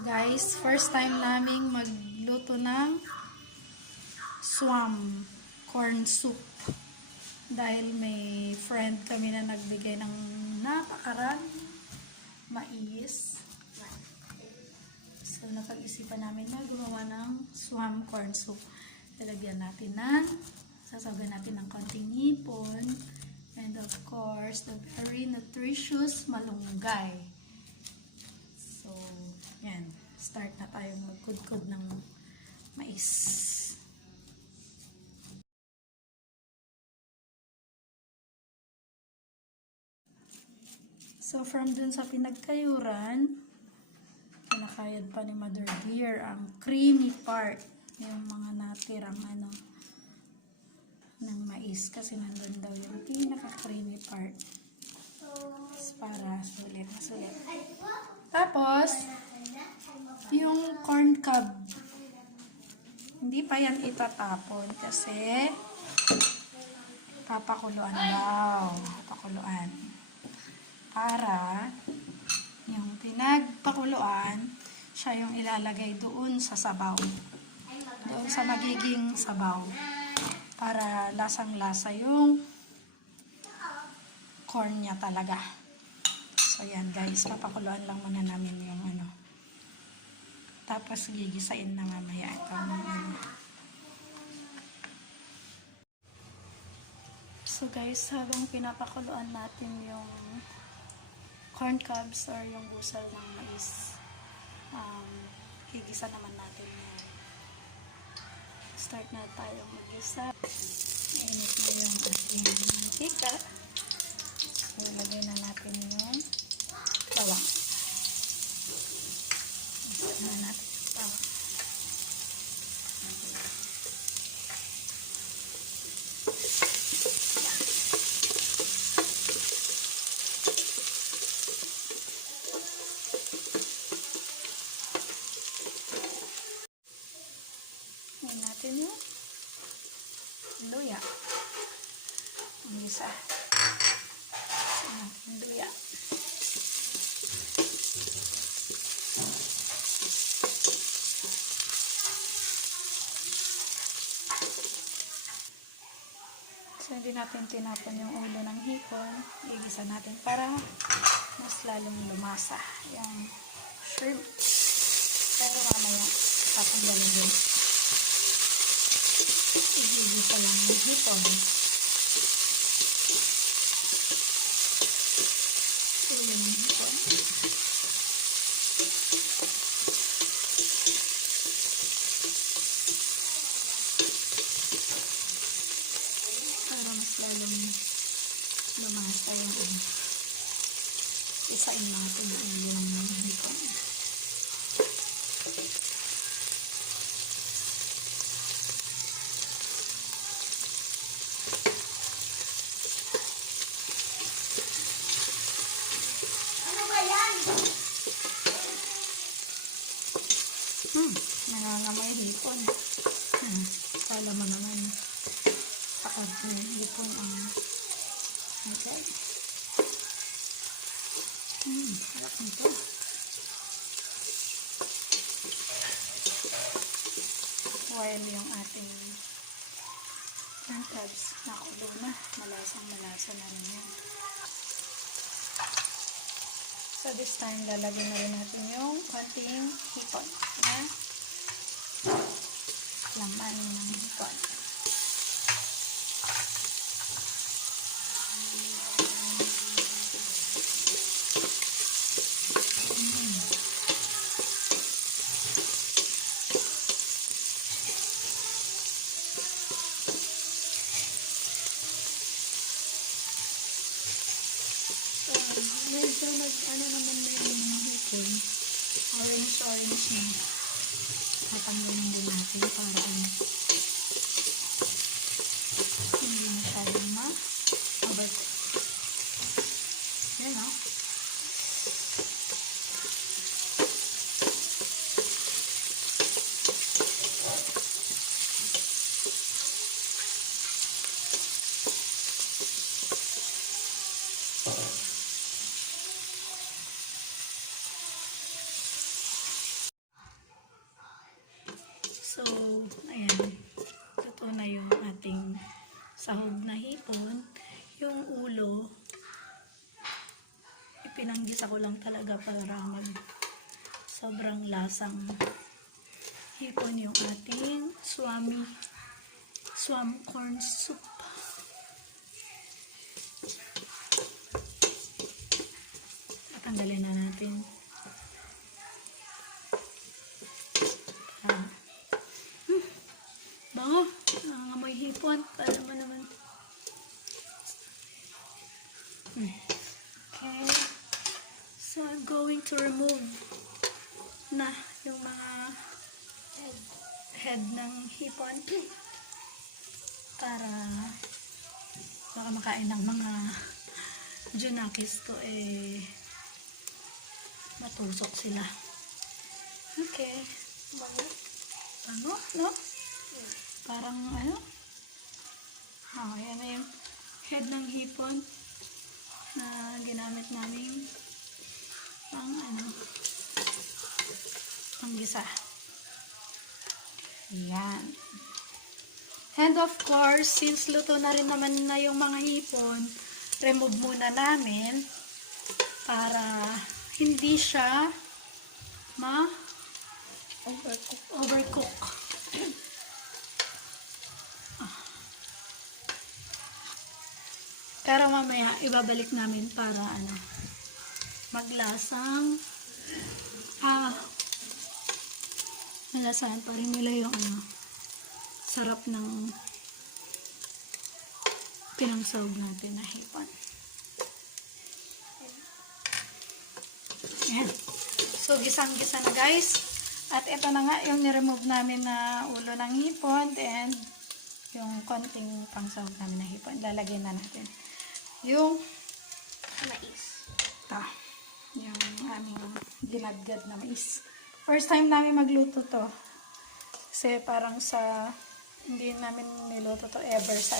So guys, first time naming magluto ng Suam corn soup. Dahil may friend kami na nagbigay ng napakaraming mais. So napag-isipan namin na gumawa ng Suam corn soup. Sasabayan natin ng konting hipon. And of course, the very nutritious malunggay. So, yan. Start na tayo magkudkod ng mais. So, from dun sa pinagkayuran, pinakayad pa ni Mother Dear ang creamy part. Yung mga natirang ng mais. Kasi nandun daw yung pinaka-creamy part. Para sulit na sulit. Tapos, yung corn cob, hindi pa yan itatapon kasi papakuluan daw. Papakuluan. Para yung pinagpakuluan, siya yung ilalagay doon sa sabaw. Doon sa magiging sabaw. Para lasang-lasa yung corn niya talaga. So, yan guys. Papakuluan lang muna namin yung Tapos, gigisain na mamaya itong So, guys, habang pinapakuluan natin yung corn cobs or yung busal ng mais, gigisa naman natin yan. Start na tayo mag-isa. Mainit na yung ating mantika. So, lagay na natin yung bawang. Lagay na natin yung bawang. Lagay natin yung luya. Ang isa. Ang luya. So, hindi natin tinapon yung ulo ng hipon. Igisa natin para mas lalong lumasa yung shrimp. Pero mamaya, tatanggalin din. Igigisa lang yung hipon. Ulo ng hipon. Para mas lalong lumasa yung isain natin yung ulo ng hipon. Nangangamay hipon. Kala mo naman takot na hipon ang okay. Harap nito. While yung ating corn cobs nakulo na, malasang-malasa na rin yan. So this time, lalagyan na rin natin yung konting hipon na laman ng hipon. Medyo naman yung mga hipon. Orange na. Tatanggalin din natin para hindi masyadong ma-overcook. Yan o. pinanggisa ko lang talaga para sobrang lasang hipon yung ating Suam corn soup. Tatanggalin na natin. Bango, nangangamoy hipon. Alam mo naman. Okay. So, I'm going to remove na yung mga head ng hipon para baka makain ng mga junakis ko matusok sila. Okay. Bango, no? Parang yan na yung head ng hipon na ginamit namin pang gisa. Yan. And of course, since luto na rin naman na yung mga hipon, remove muna namin para hindi siya overcook. Pero mamaya ibabalik namin para maglasang malasahan pa rin nila yung sarap ng pinangsawag natin na hipon. Ayan. So, gisang-gisa na guys. At ito na nga yung niremove namin na ulo ng hipon and yung konting pangsawag namin na hipon. Lalagyan na natin yung mais. Ito. Yung aming ginadgad na mais. First time namin magluto to. Kasi parang hindi namin niluto to ever sa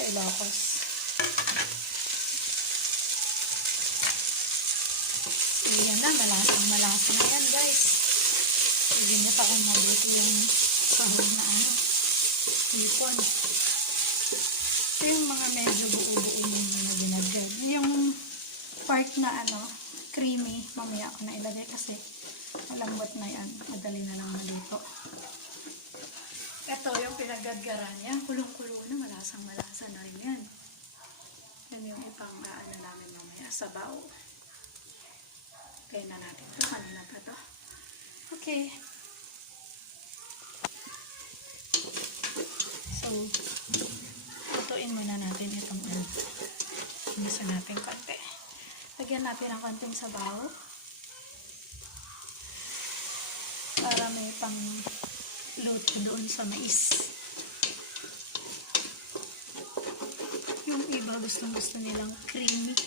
Ilocos. Ayan na, malasa na yan guys. Hindi niya pa kung mabuti yung sahog na hipon. Ito yung mga medyo buo-buo na ginagad. Yung part na creamy, mamaya ako na ilagay kasi malambot na yan. Madali na lang malito. Ito yung pinaggadgaran niya. Kulong-kulo na, malasang-malasa na rin yan. Yan yung ipang namin mamaya sa bao. Okay na natin ito. Kanina pa to. Okay. So, lutuin muna natin itong Misa natin konti. Lagyan natin ng konting sabaw. Para may pang luto doon sa mais. Yung iba gustong-gusto nilang creamy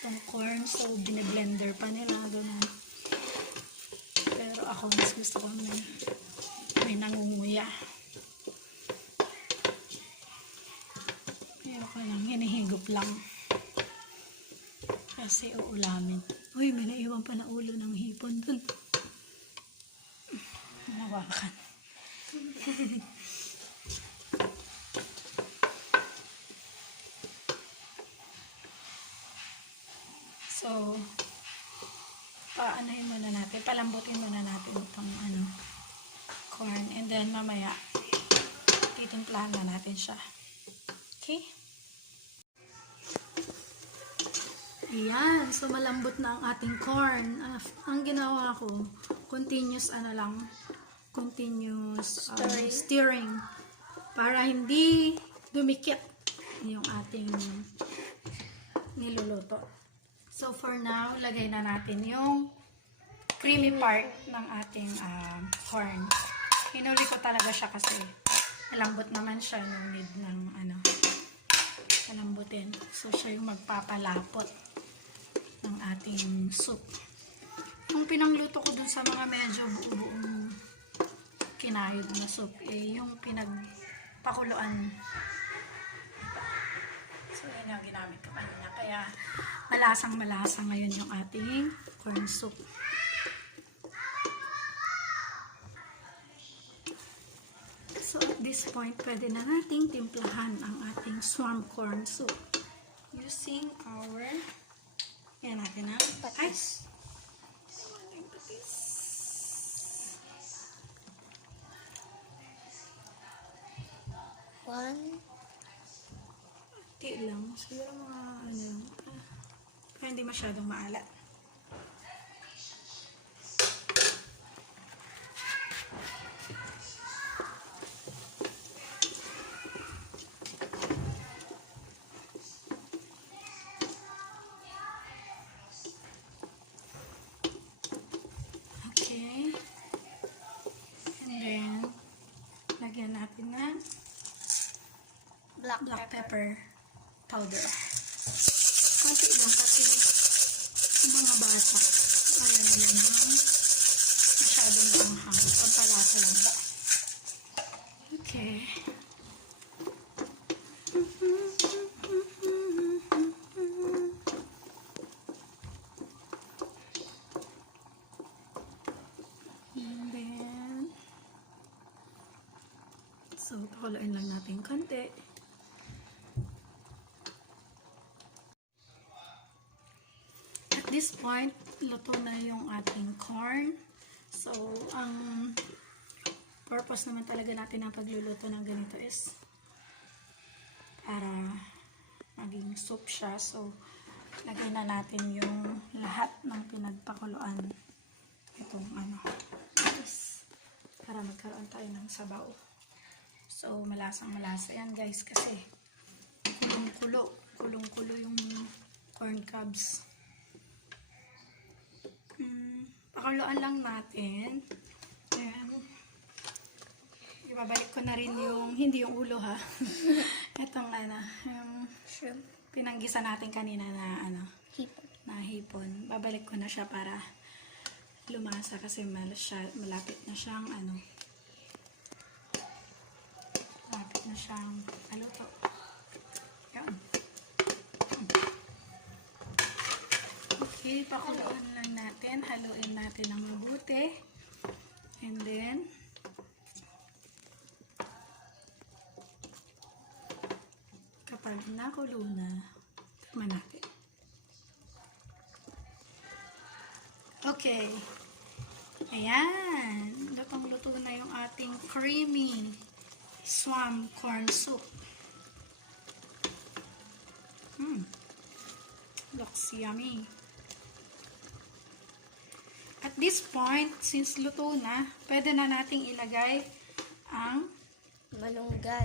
itong corn. So, bine-blender pa nila. Ganun. Pero ako mas gusto ko may nangunguya. Pero ko lang, hinihigop lang. Kasi uulamin. Uy, may naiwan pa na ulo ng hipon dun. Nawakan. So, paanahin muna natin, palambutin muna natin itong corn. And then, mamaya, titimplahan na natin siya. Okay? Ayan. So, malambot na ang ating corn. Ang ginawa ko, continuous stirring para hindi dumikit yung ating niluluto. So, for now, lagay na natin yung creamy part ng ating corn. Hinuli ko talaga siya kasi malambot naman siya, no need ng palambutin. So, siya yung magpapalapot ng ating soup. Yung pinangluto ko dun sa mga medyo buo-buong kinayod na soup, yung pinagpakuluan. So, yun yung ginamit ko kanina. Kaya, malasang-malasa ngayon yung ating corn soup. So, at this point, pwede na nating timplahan ang ating Suam corn soup using our Yan natin ang patis. One. Kunti lang. Siguro mga para hindi masyadong maalat. Okay. And then, lagyan natin ng black pepper powder. Konti lang kasi yung mga bata ayaw nila ng masyadong anghang. Pampalasa lang ba? Okay. And then, so pakuluin lang natin konti. At this point, luto na yung ating corn. So, ang purpose naman talaga natin ng pagluluto ng ganito is para maging soup siya. So, lagay na natin yung lahat ng pinagpakuluan. Itong is para magkaroon tayo ng sabaw. So, malasang-malasa yan guys kasi kulong-kulo yung corn cobs. Pakuluan lang natin. Ayan. Ibabalik ko na rin yung, hindi yung ulo ha. Itong yung Shrimp. pinanggisa natin kanina na Hipon. na hipon. Babalik ko na siya para lumasa kasi malapit na siyang malapit na siyang to. Yan. Okay, pakuluan lang natin. Haluin natin ng mabuti. And then, kapag nakulo na, tikman natin. Okay. Ayan. Lutong-luto na yung ating creamy Suam corn soup. Looks yummy. At this point, since luto na, pwede na nating ilagay ang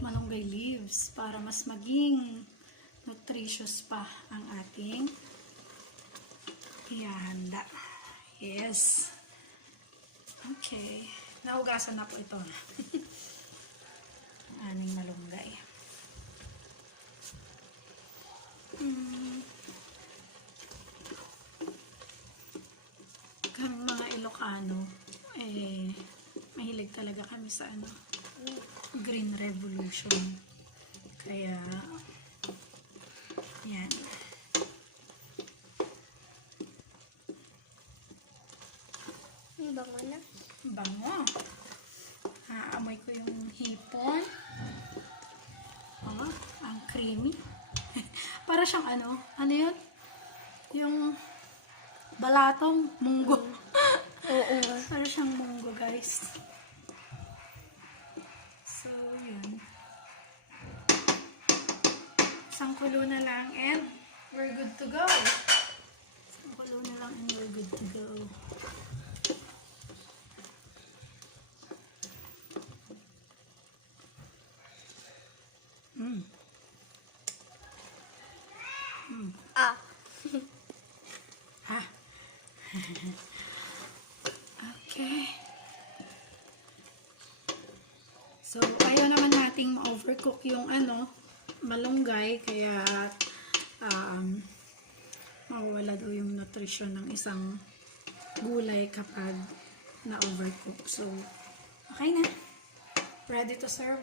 malunggay leaves para mas maging nutritious pa ang ating ihahanda. Yes. Okay. Nahugasan na po ito. Aning malunggay. Kami mga Ilocano, mahilig talaga kami sa Green Revolution. Kaya, yan. Bango na. Bango. Aamoy ko yung hipon. Oh, ang creamy. Para siyang ano yun? Yung balatong munggo. Oo. Para siyang munggo, guys. So, yun. Isang kulo na lang and we're good to go. Isang kulo na lang and we're good to go. Ah. Ha? Okay. So, ayaw naman nating ma-overcook yung malunggay, kaya mawawala daw yung nutrition ng isang gulay kapag na-overcook. So, okay na. Ready to serve.